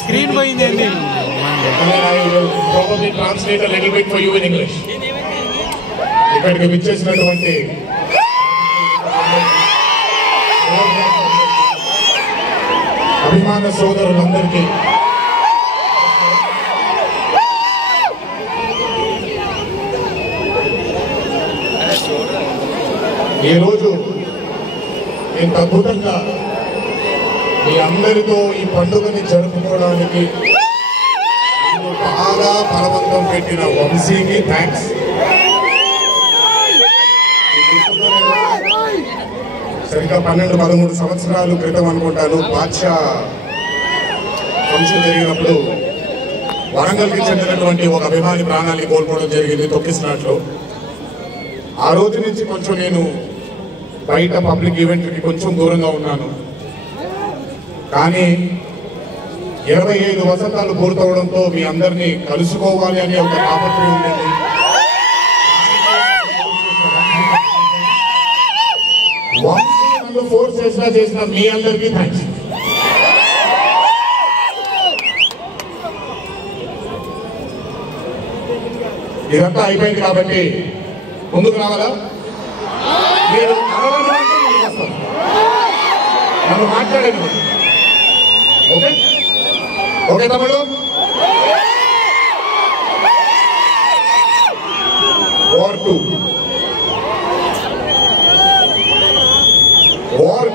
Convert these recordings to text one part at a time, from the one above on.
Screen పోయింది. Translate little bit for you in English. ఇక్కడికి విచ్చేసినటువంటి అభిమాన సోదరులందరికీ ఈరోజు ఇంత అద్భుతంగా మీ అందరితో ఈ పండుగని జరుపుకోవడానికి బాగా బలవంతం పెట్టిన వంశీకి థ్యాంక్స్. సరిగ్గా 12-13 సంవత్సరాల క్రితం అనుకుంటాను బాద్షా ఫంక్షన్ జరిగినప్పుడు వరంగల్కి చెందినటువంటి ఒక అభిమాని ప్రాణాన్ని కోల్పోవడం జరిగింది తొక్కిసినట్లు. ఆ రోజు నుంచి కొంచెం నేను బయట పబ్లిక్ ఈవెంట్కి కొంచెం దూరంగా ఉన్నాను. కానీ 25 వసంతాలు పూర్తవడంతో మీ అందరినీ కలుసుకోవాలి అనే ఒక తాపత్రయం ఉండేది. ఫోర్స్ చేసిన మీ అందరికీ థ్యాంక్స్. ఇదంతా అయిపోయింది కాబట్టి ముందుకు రావాలా? మీరు నన్ను మాట్లాడాను. ఓకే ఓకే తమ్ముడు. వార్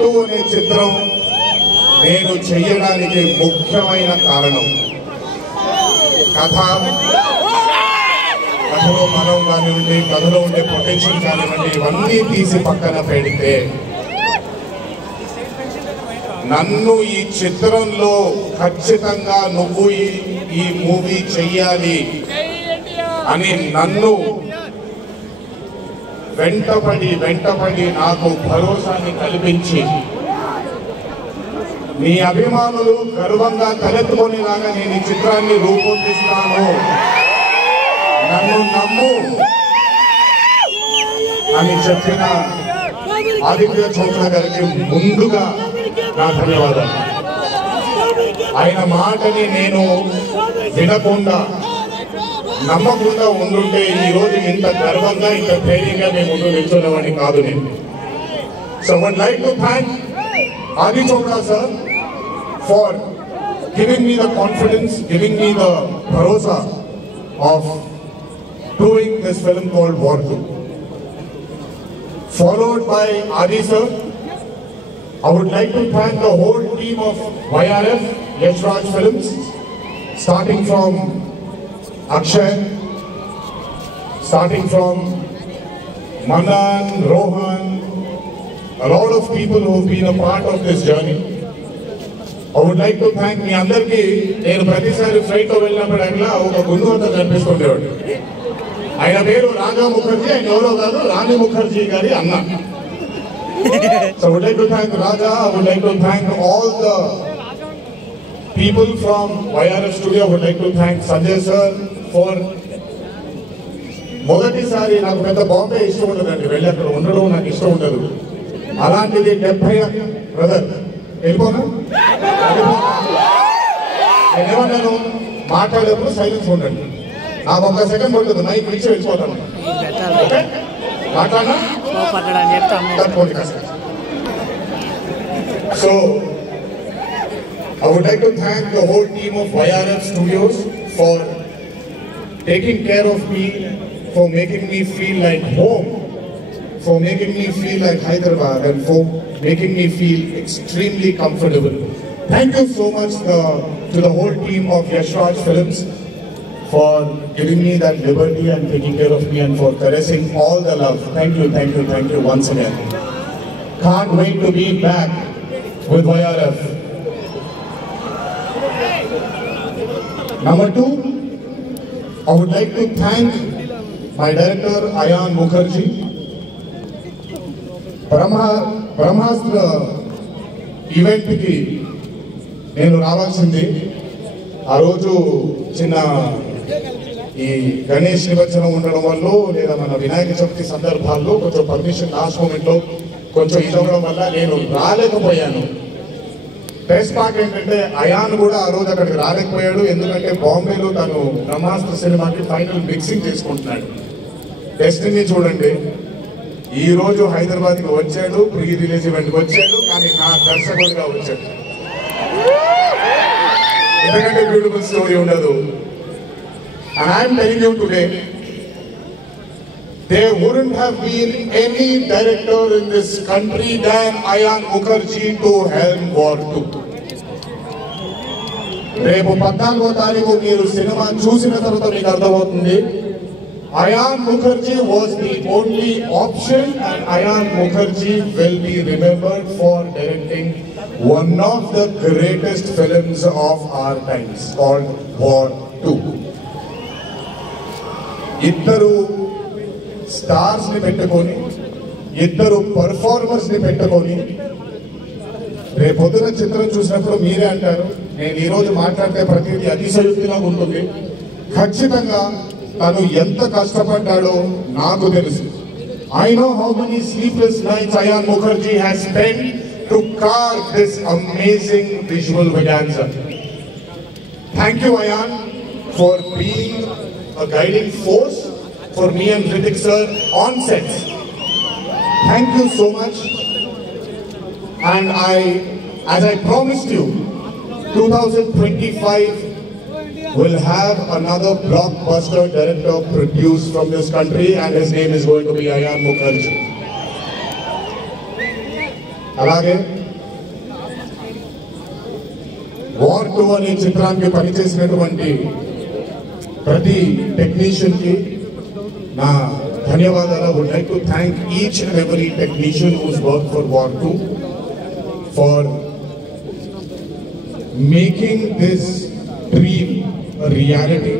2 అనే చిత్రం నేను చెయ్యడానికి ముఖ్యమైన కారణం కథలో మనం కానివ్వండి, కథలో ఉండే పొటెన్షియల్ కానివ్వండి, ఇవన్నీ తీసి పక్కన పెడితే నన్ను ఈ చిత్రంలో ఖచ్చితంగా నువ్వు ఈ మూవీ చెయ్యాలి అని నన్ను వెంటపడి నాకు భరోసాని కల్పించి నీ అభిమానులు గర్వంగా తలెత్తుకునేలాగా నేను ఈ చిత్రాన్ని రూపొందిస్తాను, నన్ను నమ్ము అని చెప్పిన ఆదిత్య చోప్రా గారికి ముందుగా నా ధన్యవాదాలు. ఆయన మాటని నేను వినకుండా నమ్మకుండా ఉండుంటే ఈ రోజు ఇంత గర్వంగా ఇంత ధైర్యంగా మేము ముందు నిల్చున్నవాడిని కాదు నేను. So would like to thank Adi Chopra sir for giving me the confidence, giving me the భరోసా of doing this film called War 2. Followed by Adi sir, I would like to thank the whole team of YRF, Yash Raj Films, starting from Akshay, starting from Manan, Rohan, a lot of people who have been a part of this journey. I would like to thank మీ అందరికీ నేను ప్రతిసారి ఫ్లైట్లో వెళ్ళినప్పుడల్లా ఒక గుండువంత కనిపిస్తుండేవాడు. ఆయన పేరు రాజా ముఖర్జీ, ఆయన ఎవరో కాదు రాణి ముఖర్జీ గారి అన్న. So I would like to thank Raja, I would like to thank all the people from YRF Studio, I would like to thank Sanjay sir for మొదటిసారి నాకు పెద్ద బాంబే ఇష్టం ఉండదండి, వెళ్ళి అక్కడ ఉండడం నాకు ఇష్టం ఉండదు. అలాంటిది 70 బ్రదర్ వెళ్ళిపోనా నేనేమన్నాను, మాట్లాడేప్పుడు సైలెన్స్ ఉండండి, నాకు ఒక సెకండ్ పడుతుంది, మైక్ ఇచ్చి వెళ్ళిపోతాను. మాట్లాడినా so I would like to thank the whole team of YRF Studios for taking care of me, for making me feel like home, for making me feel like Hyderabad, and for making me feel extremely comfortable. Thank you so much to the whole team of Yash Raj Films for giving me that liberty and taking care of me and for caressing all the love. Thank you once again. Can't wait to be back with YRF. Number 2, I would like to thank my director Ayan Mukherjee. Brahmastra event ki నేను రావాల్సింది. ఆ రోజు చిన్న ఈ గణేష్ నిమజ్జనం ఉండడం వల్ల లేదా మన వినాయక చవితి సందర్భాల్లో కొంచెం పర్మిషన్ లాస్ట్ మూమెంట్లో కొంచెం ఇదవడం వల్ల నేను రాలేకపోయాను. బెస్ట్ పార్ట్ ఏంటంటే అయాన్ కూడా ఆ రోజు అక్కడికి రాలేకపోయాడు, ఎందుకంటే బాంబేలో తను బ్రహ్మాస్త్ర సినిమాకి ఫైనల్ మిక్సింగ్ చేసుకుంటున్నాడు. డెస్టినీ చూడండి, ఈ రోజు హైదరాబాద్కి వచ్చాడు, ప్రీ రిలీజ్ ఈవెంట్కి వచ్చాడు, కానీ నా దర్శకుడిగా వచ్చాడు. ఎందుకంటే బ్యూటిఫుల్ స్టోరీ ఉండదు. And I am telling you today, there wouldn't have been any director in this country than Ayan Mukherjee to helm War 2. రేపు 14వ తారీఖు మీరు సినిమా చూసిన తర్వాత మీకు అర్థమవుతుంది. Ayan Mukherjee was the only option, and Ayan Mukherjee will be remembered for directing one of the greatest films of our times called War 2. ఇద్దరు stars ని పెట్టుకొని, ఇద్దరు పర్ఫార్మర్స్ ని పెట్టుకొని, రేపొద్దున చిత్రం చూసినప్పుడు మీరే అంటారు, నేను ఈ రోజు మాట్లాడితే ప్రతిదీ అతిశయోక్తిగా ఉంటుంది. ఖచ్చితంగా తను ఎంత కష్టపడ్డాడో నాకు తెలుసు. I know how many sleepless nights Ayan Mukherjee has spent to carve this amazing visual vaganza. Thank you, Ayan, for being a guiding force for me and Hrithik sir on sets. Thank you so much. And as I promised you, 2025 will have another blockbuster director produced from this country, and his name is going to be Ayan Mukherjee. అలాగే War 2 అనే చిత్రానికి పనిచేసినటువంటి ప్రతి technician కి నా ధన్యవాదాలు. I would like to thank each and every technician who's worked for War 2 for making this dream a reality.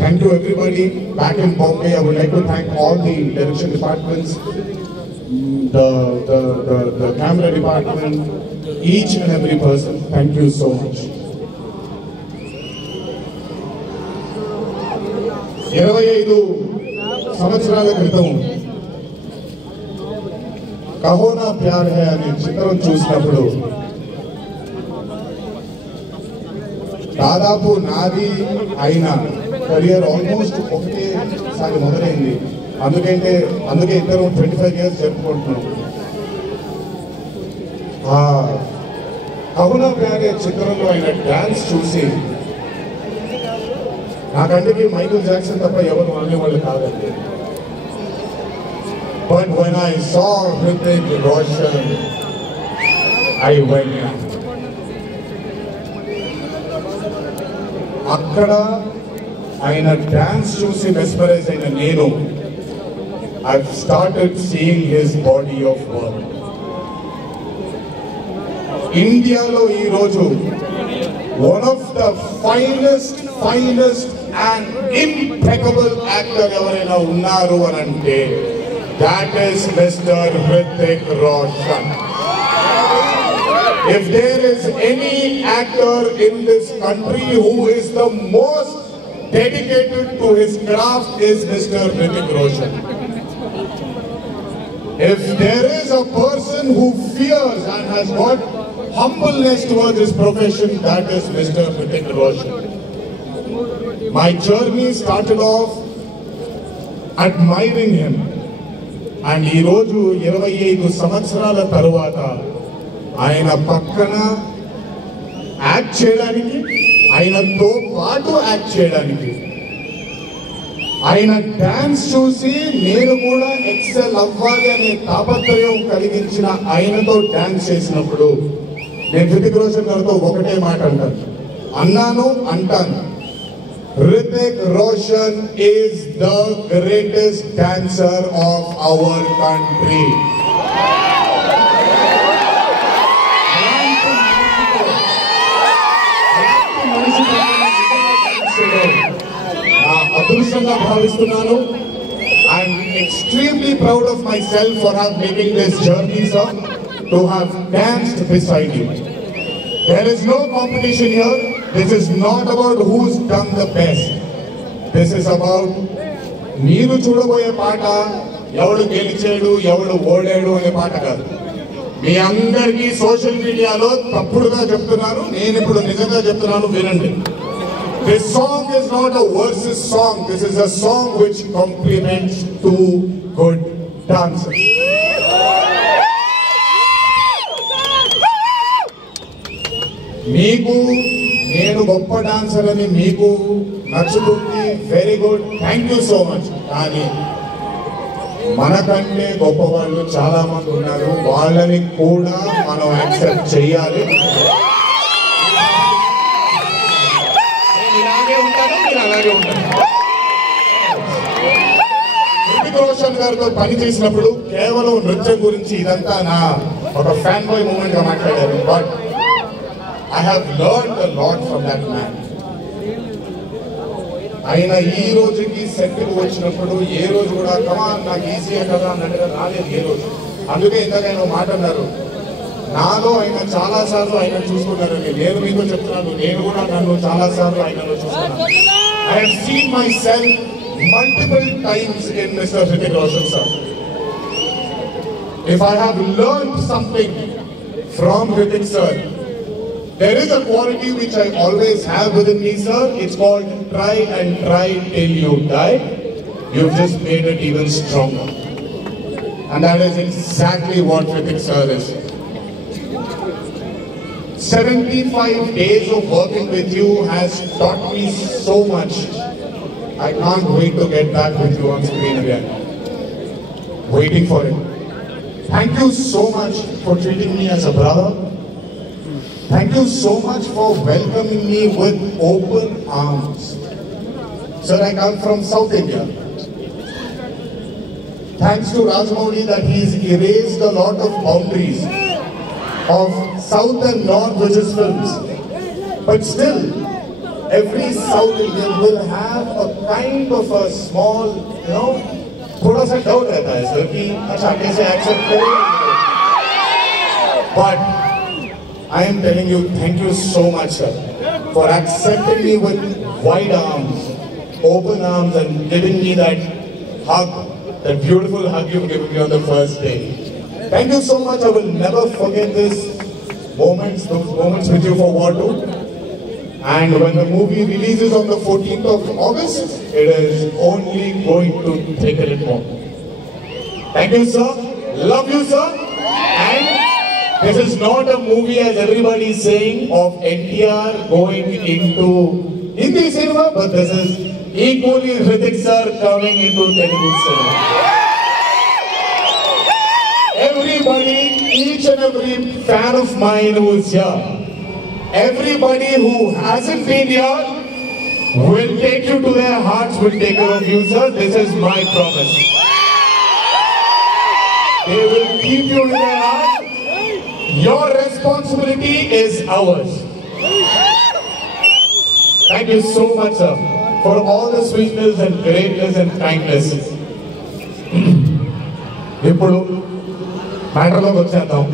Thank you everybody back in Bombay. I would like to thank all the direction departments, the camera department, each and every person. Thank you so much. 25 సంవత్సరాల క్రితం కహో నా ప్యార్ high అనే చిత్రం చూసినప్పుడు దాదాపు నాది అయిన career almost ఒకటేసారి మొదలైంది. అందుకే ఇద్దరు 25 years జరుపుకుంటున్నాం. కహో నా ప్యార్ హై చిత్రంలో ఆయన డాన్స్ చూసి నాకంటే మైకేల్ జాక్సన్ తప్ప ఎవరు అనేవాళ్ళు కాదండి. But when I saw Hrithik Roshan, I went down. అక్కడ ఆయన డాన్స్ చూసి మెస్మరైజ్ అయిన నేను I've started seeing his body of work. ఇండియాలో ఈరోజు one of the finest and impeccable actor ఎవరైనా ఉన్నారు అని అంటే that is Mr. Hrithik Roshan. If there is any actor in this country who is the most dedicated to his craft is Mr. Hrithik Roshan. If there is a person who fears and has got humbleness towards his profession, that is Mr. Hrithik Roshan. My journey started off admiring him, and ఈ రోజు 25 సంవత్సరాల తరువాత ఆయన పక్కన act చేయడానికి, ఆయనతో పాటు act చేయడానికి, ఆయన డాన్స్ చూసి నేను కూడా ఎక్సెల్ అవ్వాలి అనే తాపత్రయం కలిగించిన ఆయనతో డాన్స్ చేసినప్పుడు నేను హృతిక్ రోషన్ గారితో ఒకటే మాట అంటాను, Hrithik Roshan is the greatest dancer of our country. అదృష్టంగా భావిస్తున్నాను. I'm extremely proud of myself for making this journey, sir, to have danced beside you. There is no competition here. This is not about who's done the best. This is about మీరు చూడబోయే పాట ఎవడు గెలిచాడు ఎవడు ఓడాడు అనే పాట కాదు. మీ అందరికీ సోషల్ మీడియాలో తప్పుడుగా చెప్తున్నాను, నేను ఇప్పుడు నిజంగా చెప్తున్నాను, వినండి. This song is not a versus song. This is a song which complements two good dancers. మీకు నేను గొప్ప డాన్సర్ అని మీకు నచ్చుతుంది, very good, thank you so much. కానీ మనకంటే గొప్ప వాళ్ళు చాలా మంది ఉన్నారు, వాళ్ళని కూడా మనం యాక్సెప్ట్ చేయాలి. ఇలాగే ఉంటాను, మీరు అలాగే ఉంటాను. హృతిక్ రోషన్ గారితో పని చేసినప్పుడు కేవలం నృత్యం గురించి ఇదంతా నా ఒక ఫ్యాన్ బాయ్ మూమెంట్ గా మాట్లాడారు. But I have learned a lot from that man. ఆయన ఈ రోజుకి సెట్కి వచ్చినప్పుడు ఏ రోజు కూడా కమాన్ నాకు ఈజీయే కదా అన్నట్టుగా రాలేదు ఏ రోజు. అందుకే ఇందాక ఆయన మాట అన్నారు, నాలో ఆయన చాలా సార్లు ఆయన చూసుకున్నారని. నేను మీతో చెప్తున్నాను, నేను కూడా నన్ను చాలా సార్లు ఆయనలో చూసుకున్నాను. I have seen myself multiple times in Mr. Hritik Roshan sir. If I have learned something from Hritik sir, there is a quality which I always have within me, sir. It's called try and try till you die. You've just made it even stronger. And that is exactly what Hritik sir is. 75 days of working with you has taught me so much. I can't wait to get back with you on screen again. Waiting for it. Thank you so much for treating me as a brother. Thank you so much for welcoming me with open arms. Sir, I come from South India. Thanks to Rajamouli that he's erased a lot of boundaries of South and North British films. But still, every South Indian will have a kind of a small, थोड़ा सा doubt रहता है sir कि अच्छा कैसे accept करें. But I am telling you, thank you so much, sir, for accepting me with wide arms, open arms, and giving me that hug, that beautiful hug you've given me on the first day. Thank you so much. I will never forget those moments with you for War 2. And when the movie releases on the 14th of August, it is only going to take a little more. Thank you, sir. Love you, sir. And this is not a movie, as everybody is saying, of NTR going into Hindi cinema, but this is equally Hritik sir coming into Telugu cinema. Everybody, each and every fan of mine who is here, everybody who hasn't been here, will take you to their hearts, will take care of you, sir. This is my promise. They will keep you in their hearts. Your responsibility is ours. Thank you so much, sir, for all the sweetness and greatness and kindness. ఇప్పుడు మ్యాటర్లోకి వచ్చేద్దాం.